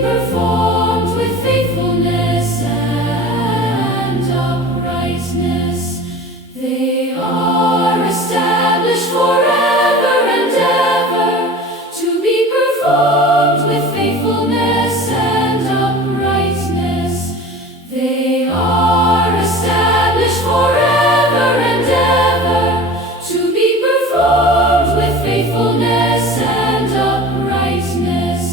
performed with faithfulness and uprightness. They are established forever and ever, to be performed with faithfulness and uprightness. They are established forever and ever, to be performed with faithfulness and uprightness.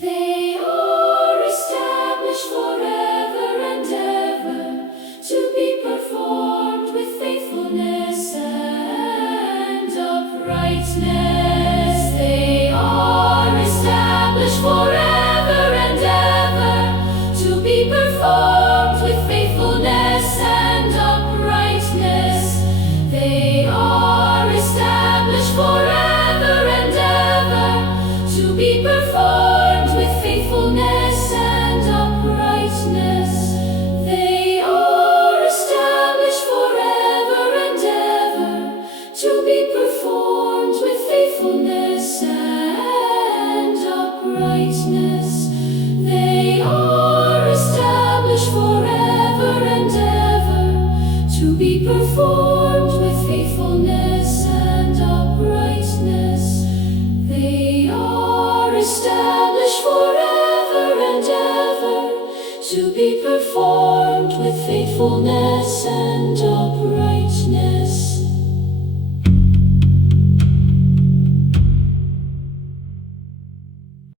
They are established forever and ever, to be performed with faithfulness and uprightness. They are established forever and ever, to be performed with faithfulness and uprightness. They are established forever and ever, to be performed with faithfulness and uprightness. They are established forever and ever, to be performed with faithfulness and uprightness. They are established forever and ever, to be performed with faithfulness and uprightness. They are established forever and ever, to be performed with faithfulness and uprightness.